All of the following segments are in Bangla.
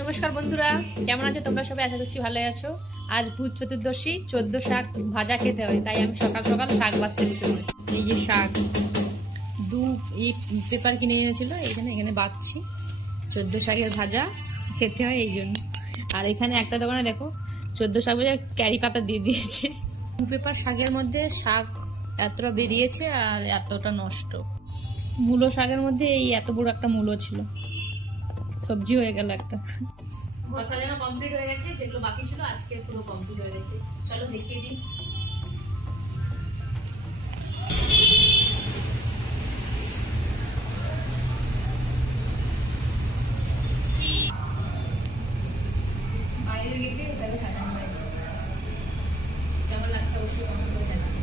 নমস্কার বন্ধুরা, কেমন আছো তোমরা সবাই? আশা করছি ভালো আছো। আজ ভূত চতুর্দশী, 14 শাক ভাজা খেতে হয়, তাই আমি সকাল সকাল শাক বাছতে বসে পড়েছি। এই যে শাক এই পেপার কিনে এনেছিল, এখানে বাছছি। 14 শাকের ভাজা খেতে হয় এই জন্য। আর এখানে একটা দোকানে দেখো 14 শাক ভাজা ক্যারি পাতা দিয়ে দিয়েছে। পেপার শাকের মধ্যে শাক এতটা বেরিয়েছে আর এতটা নষ্ট। মূলো শাকের মধ্যে এই এত বড় একটা মূলো ছিল, সবজি হয়ে গেল একটা। বসা যেন কমপ্লিট হয়ে গেছে, যেগুলো বাকি ছিল আজকে পুরো কমপ্লিট হয়ে গেছে। চলো দেখিয়ে দিই। বাইরের গেটে এভাবে সাজানো হয়েছে, কেমন লাগছে অবশ্যই কমেন্ট করে জানাবেন।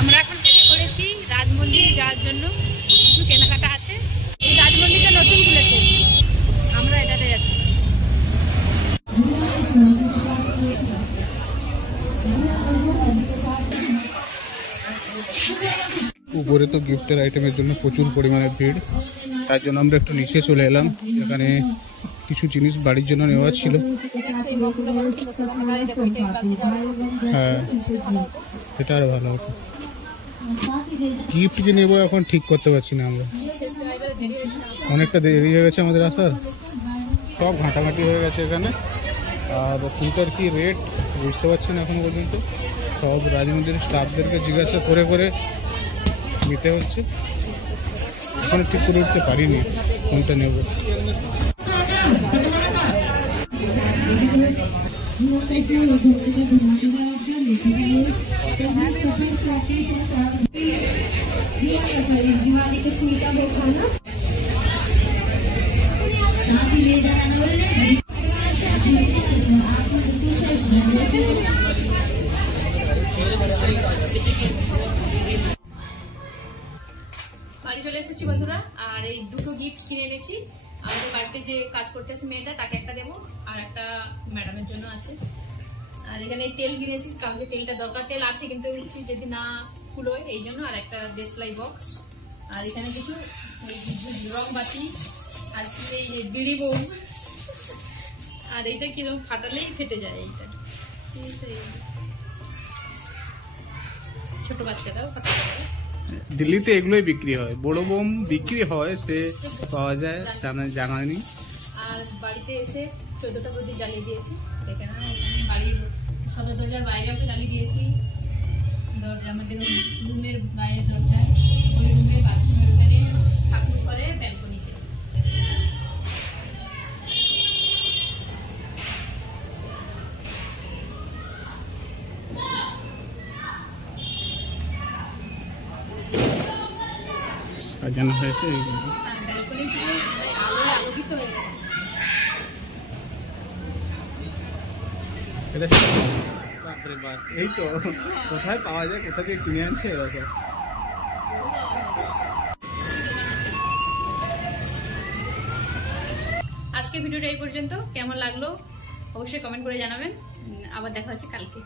আমরা এখন বেরিয়ে পড়েছি রাজমন্দির যাওয়ার জন্য, কিছু কেনাকাটা আছে। এই রাজমন্দিরটা নতুন খুলেছে, আমরা এটাতে যাচ্ছি। উপরে তো গিফটের আইটেমের জন্য প্রচুর পরিমাণে ভিড়, তার জন্য আমরা একটু নিচে চলে এলাম। এখানে কিছু জিনিস বাড়ির জন্য নেওয়া ছিল। হ্যাঁ, এটা আরো ভালো হতো। গিফট কি নেবো এখন ঠিক করতে পারছি না আমরা, অনেকটা দেরি হয়ে গেছে আমাদের আসার। সব ঘাঁটাঘাঁটি হয়ে গেছে এখানে, আর কোনটার কি রেট বুঝতে পারছি না এখনো পর্যন্ত। সব রাজমন্দিরের স্টাফদেরকে জিজ্ঞাসা করে করে নিতে হচ্ছে। এখনো ঠিক করে উঠতে পারিনি কোনটা নেব। বাড়ি চলে এসেছি বন্ধুরা, আর এই দুটো গিফট কিনে এনেছি। আমাদের বাড়িতে যে কাজ করতেছে মেয়েটা, তাকে একটা দেবো, আর একটা ম্যাডামের জন্য আছে। আর এখানে এই তেল কিনেছি, কালকে তেলটা দরকার, তেল আছে কিন্তু যদি না খুলোয় এই জন্য। আর একটা দেশলাই বক্স, আর এখানে কিছু রং বাতি, আর কি এই বিড়ি বোম, আর এইটা কিরকম ফাটালেই ফেটে যায়। এইটা ছোট বাচ্চাটাও ফাটাতে পারে। দিল্লিতে এগুলোই বিক্রি হয়, বড় বোম বিক্রি হয়, সে পাওয়া যায় জানানি। আর বাড়িতে এসে 14টা প্রদীপ জ্বালিয়ে দিয়েছি। এখানে বাড়ির সদর দরজার বাইরেও জ্বালিয়ে দিয়েছি, আমাদের রুমের বাইরের দরজায়, ওই রুমে, বাথরুমের ওখানে, ঠাকুর করে ব্যালকনিতে। সাজানো হয়েছে, ব্যালকনি পুরো আলোয় আলোকিত হয়ে গেছে। এই তো কোথায় পাওয়া যায়, কোথা থেকে কিনে আনছে এরা সব। আজকের ভিডিওটা এই পর্যন্ত। কেমন লাগলো অবশ্যই কমেন্ট করে জানাবেন। আবার দেখা হচ্ছে কালকে।